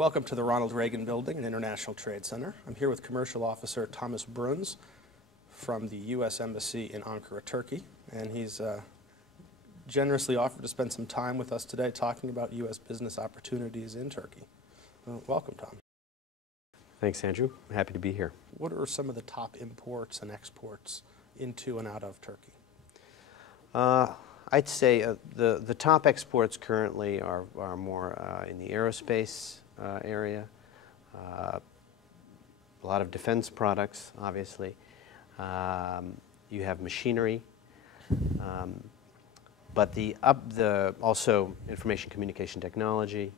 Welcome to the Ronald Reagan Building and International Trade Center. I'm here with Commercial Officer Thomas Bruns from the U.S. Embassy in Ankara, Turkey, and he's generously offered to spend some time with us today talking about U.S. business opportunities in Turkey. Welcome, Tom. Thanks, Andrew. I'm happy to be here. What are some of the top imports and exports into and out of Turkey? I'd say the top exports currently are more in the aerospace area, a lot of defense products, obviously. You have machinery, but also information communication technology,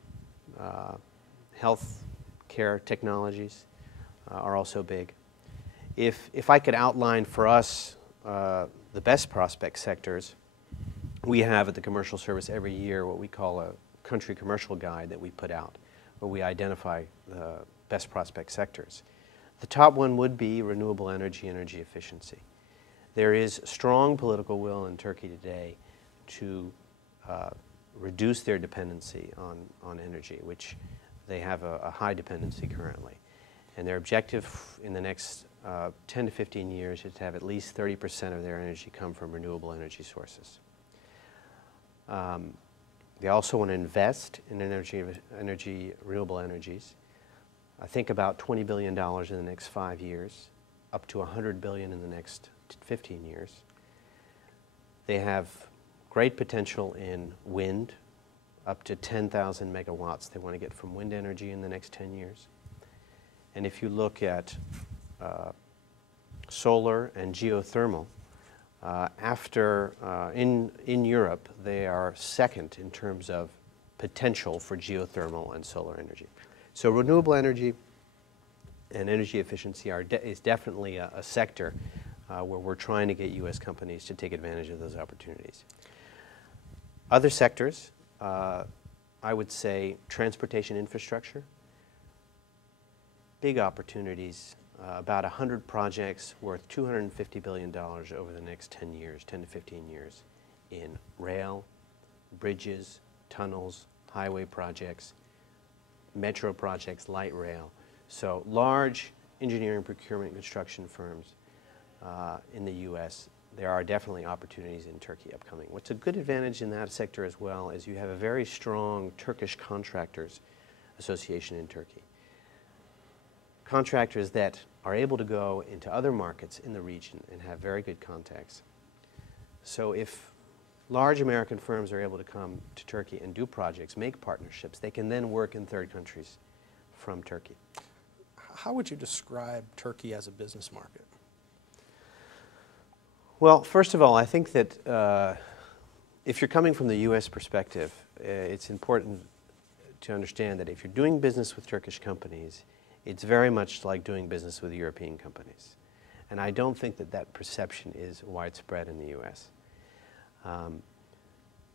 health care technologies are also big. If I could outline for us the best prospect sectors, we have at the Commercial Service every year what we call a country commercial guide that we put out, where we identify the best prospect sectors. The top one would be renewable energy, energy efficiency. There is strong political will in Turkey today to reduce their dependency on energy, which they have a high dependency currently. And their objective in the next 10 to 15 years is to have at least 30% of their energy come from renewable energy sources. They also want to invest in renewable energies. I think about $20 billion in the next 5 years, up to $100 billion in the next 15 years. They have great potential in wind, up to 10,000 megawatts they want to get from wind energy in the next 10 years. And if you look at solar and geothermal, in Europe, they are second in terms of potential for geothermal and solar energy. So renewable energy and energy efficiency is definitely a sector where we're trying to get U.S. companies to take advantage of those opportunities. Other sectors, I would say transportation infrastructure, big opportunities. About 100 projects worth $250 billion over the next 10 to 15 years in rail, bridges, tunnels, highway projects, metro projects, light rail. So large engineering, procurement, construction firms in the U.S. There are definitely opportunities in Turkey upcoming. What's a good advantage in that sector as well is you have a very strong Turkish Contractors Association in Turkey. Contractors that are able to go into other markets in the region and have very good contacts. So if large American firms are able to come to Turkey and do projects, make partnerships, they can then work in third countries from Turkey. How would you describe Turkey as a business market? Well, first of all, I think that if you're coming from the U.S. perspective, it's important to understand that if you're doing business with Turkish companies, it's very much like doing business with European companies. And I don't think that that perception is widespread in the U.S.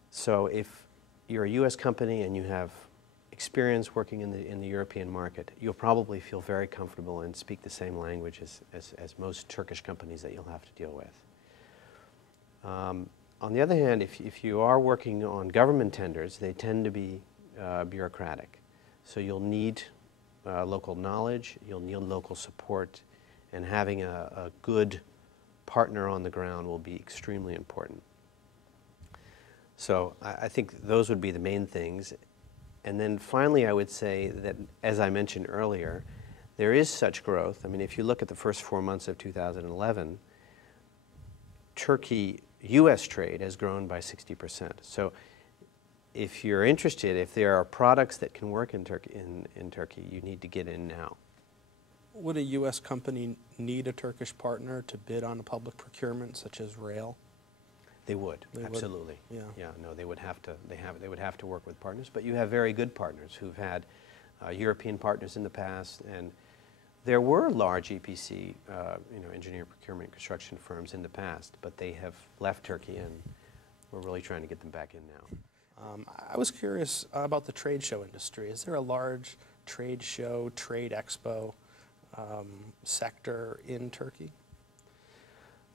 So if you're a U.S. company and you have experience working in the European market, you'll probably feel very comfortable and speak the same language as most Turkish companies that you'll have to deal with. On the other hand, if you are working on government tenders, they tend to be bureaucratic. So you'll need local knowledge, you'll need local support, and having a good partner on the ground will be extremely important. So I think those would be the main things. And then finally, I would say that, as I mentioned earlier, there is such growth. I mean, if you look at the first 4 months of 2011, U.S. trade has grown by 60%. So if you're interested, if there are products that can work in Turkey, you need to get in now. Would a U.S. company need a Turkish partner to bid on a public procurement such as rail? They would, absolutely. Yeah. Yeah, no, they would have to. They would have to work with partners. But you have very good partners who've had European partners in the past, and there were large EPC, engineer, procurement, construction firms in the past, but they have left Turkey, and we're really trying to get them back in now. I was curious about the trade show industry. Is there a large trade show, trade expo sector in Turkey?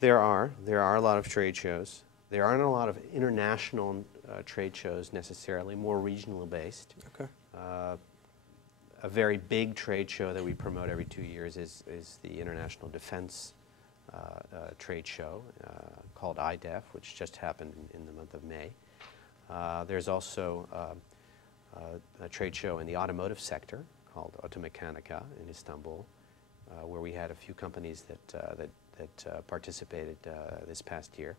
There are a lot of trade shows. There aren't a lot of international trade shows necessarily, more regional based. Okay. A very big trade show that we promote every 2 years is the International Defense Trade Show called IDEF, which just happened in the month of May. There's also a trade show in the automotive sector called Automechanika in Istanbul, where we had a few companies that participated this past year.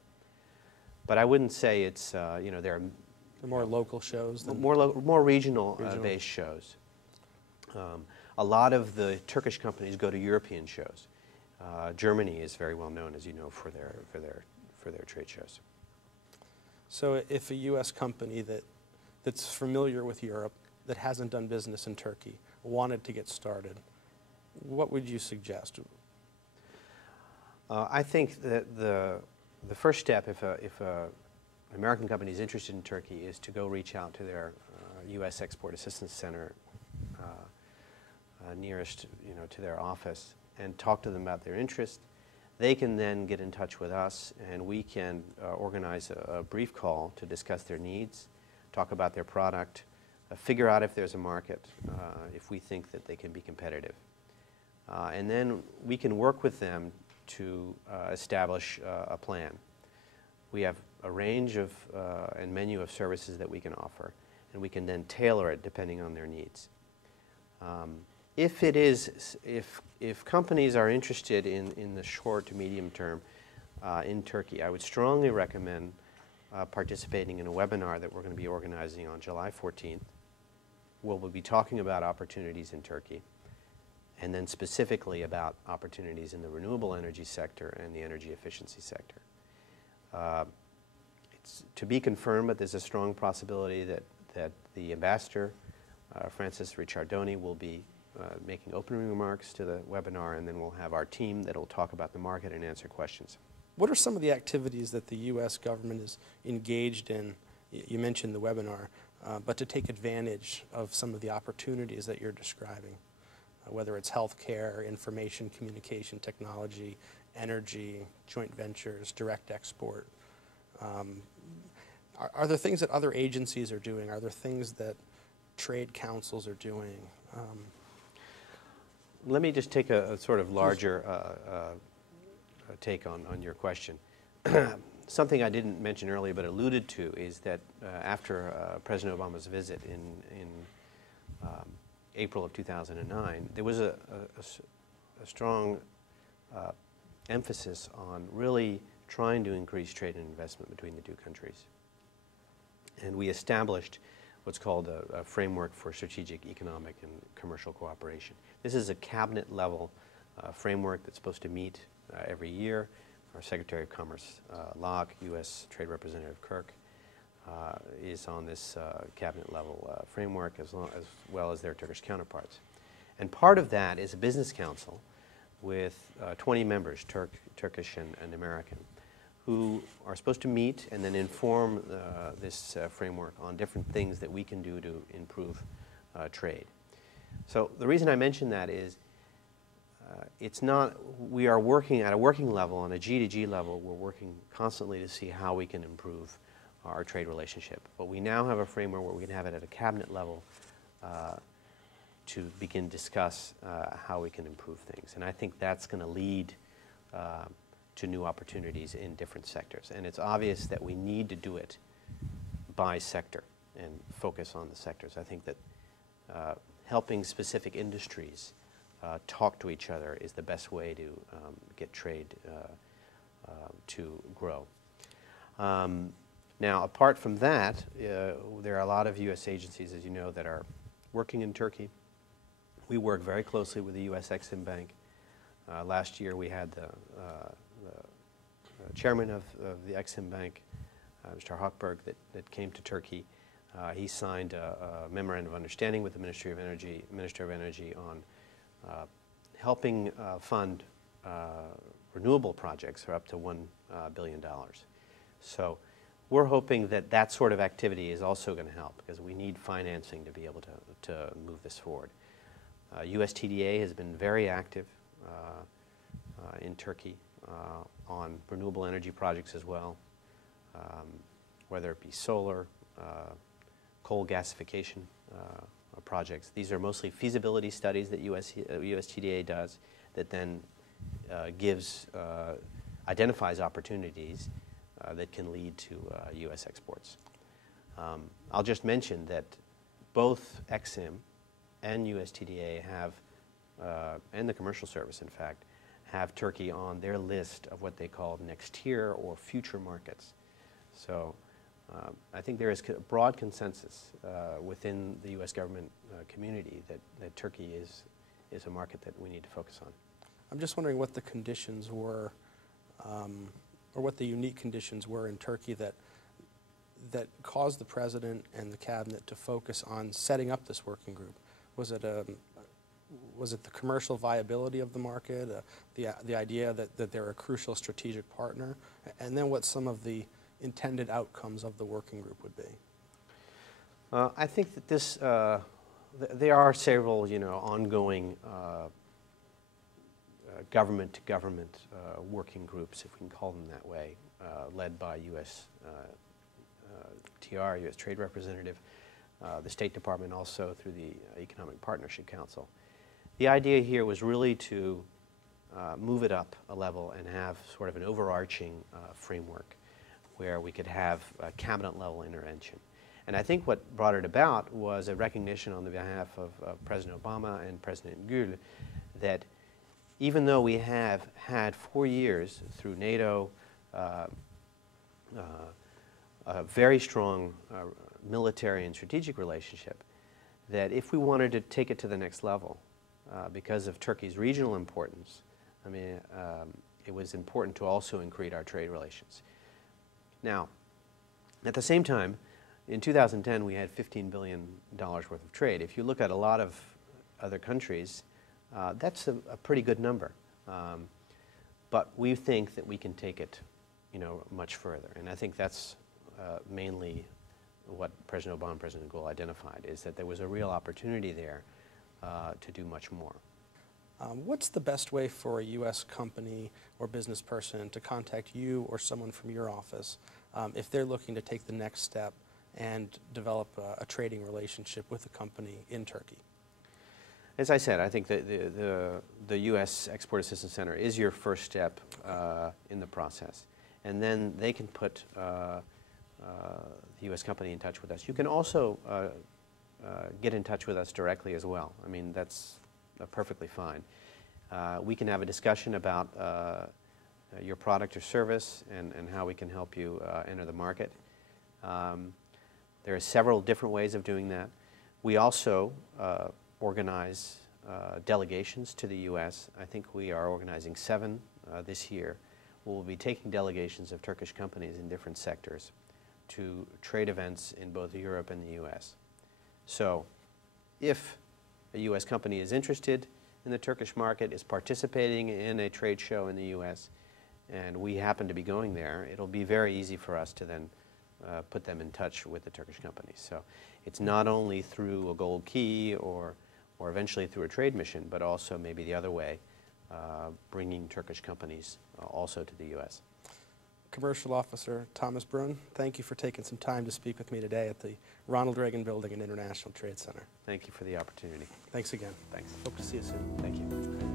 But I wouldn't say it's, you know, there are more local shows than more regional based shows. A lot of the Turkish companies go to European shows. Germany is very well known, as you know, for their trade shows. So if a U.S. company that's familiar with Europe, that hasn't done business in Turkey, wanted to get started, what would you suggest? I think that the first step, if an American company is interested in Turkey, is to go reach out to their U.S. Export Assistance Center nearest, you know, to their office and talk to them about their interest. They can then get in touch with us, and we can organize a brief call to discuss their needs, talk about their product, figure out if there's a market, if we think that they can be competitive. And then we can work with them to establish a plan. We have a range of and menu of services that we can offer, and we can then tailor it depending on their needs. If companies are interested in the short to medium term in Turkey, I would strongly recommend participating in a webinar that we're going to be organizing on July 14th. We'll be talking about opportunities in Turkey, and then specifically about opportunities in the renewable energy sector and the energy efficiency sector. It's to be confirmed, but there's a strong possibility that the ambassador, Francis Ricciardoni, will be making opening remarks to the webinar, and then we'll have our team that will talk about the market and answer questions. What are some of the activities that the U.S. government is engaged in? You mentioned the webinar, but to take advantage of some of the opportunities that you're describing, whether it's healthcare, information, communication technology, energy, joint ventures, direct export. Are there things that other agencies are doing? Are there things that trade councils are doing? Let me just take a sort of larger take on your question. Something I didn't mention earlier but alluded to is that after President Obama's visit in April of 2009, there was a strong emphasis on really trying to increase trade and investment between the two countries. And we established what's called a framework for strategic economic and commercial cooperation. This is a cabinet-level framework that's supposed to meet every year. Our Secretary of Commerce, Locke, U.S. Trade Representative Kirk, is on this cabinet-level framework, as well as their Turkish counterparts. And part of that is a business council with 20 members, Turkish and American, who are supposed to meet and then inform this framework on different things that we can do to improve trade. So the reason I mention that is it's not, we are working at a working level, on a G2G level, we're working constantly to see how we can improve our trade relationship. But we now have a framework where we can have it at a cabinet level to begin to discuss how we can improve things. And I think that's going to lead to new opportunities in different sectors. And it's obvious that we need to do it by sector and focus on the sectors. I think that helping specific industries talk to each other is the best way to get trade to grow. Now, apart from that, there are a lot of U.S. agencies, as you know, that are working in Turkey. We work very closely with the U.S. Exim Bank. Last year, we had the chairman of the Exim Bank, Mr. Hochberg, that came to Turkey. He signed a memorandum of understanding with the Minister of Energy on helping fund renewable projects for up to $1 billion. So we're hoping that that sort of activity is also going to help, because we need financing to be able to move this forward. USTDA has been very active in Turkey on renewable energy projects as well, whether it be solar, coal gasification projects. These are mostly feasibility studies that USTDA does that then identifies opportunities that can lead to U.S. exports. I'll just mention that both EXIM and USTDA have, and the Commercial Service in fact, have Turkey on their list of what they call next tier or future markets. So I think there is broad consensus within the U.S. government community that Turkey is a market that we need to focus on. I'm just wondering what the conditions were, or what the unique conditions were in Turkey that caused the President and the Cabinet to focus on setting up this working group. Was it the commercial viability of the market, the idea that they're a crucial strategic partner, and then what some of the intended outcomes of the working group would be? I think that there are several, ongoing government-to-government working groups, if we can call them that way, led by U.S. TR, U.S. Trade Representative, the State Department also through the Economic Partnership Council. The idea here was really to move it up a level and have sort of an overarching framework where we could have cabinet-level intervention. And I think what brought it about was a recognition on the behalf of President Obama and President Gül that even though we have had 4 years through NATO, a very strong military and strategic relationship, that if we wanted to take it to the next level, because of Turkey's regional importance, it was important to also increase our trade relations. Now, at the same time, in 2010 we had $15 billion worth of trade. If you look at a lot of other countries, that's a pretty good number. But we think that we can take it, much further. And I think that's mainly what President Obama and President Gül identified, is that there was a real opportunity there to do much more. What's the best way for a U.S. company or business person to contact you or someone from your office if they're looking to take the next step and develop a trading relationship with a company in Turkey? As I said, I think that the U.S. Export Assistance Center is your first step in the process. And then they can put the U.S. company in touch with us. You can also get in touch with us directly as well. That's perfectly fine. We can have a discussion about your product or service and how we can help you enter the market. There are several different ways of doing that. We also organize delegations to the U.S. I think we are organizing 7 this year. We'll be taking delegations of Turkish companies in different sectors to trade events in both Europe and the U.S. So if a U.S. company is interested in the Turkish market, is participating in a trade show in the U.S., and we happen to be going there, it'll be very easy for us to then put them in touch with the Turkish companies. So it's not only through a gold key or eventually through a trade mission, but also maybe the other way, bringing Turkish companies also to the U.S. Commercial Officer Thomas Brun, thank you for taking some time to speak with me today at the Ronald Reagan Building and International Trade Center. Thank you for the opportunity. Thanks again. Thanks. Hope to see you soon. Thank you.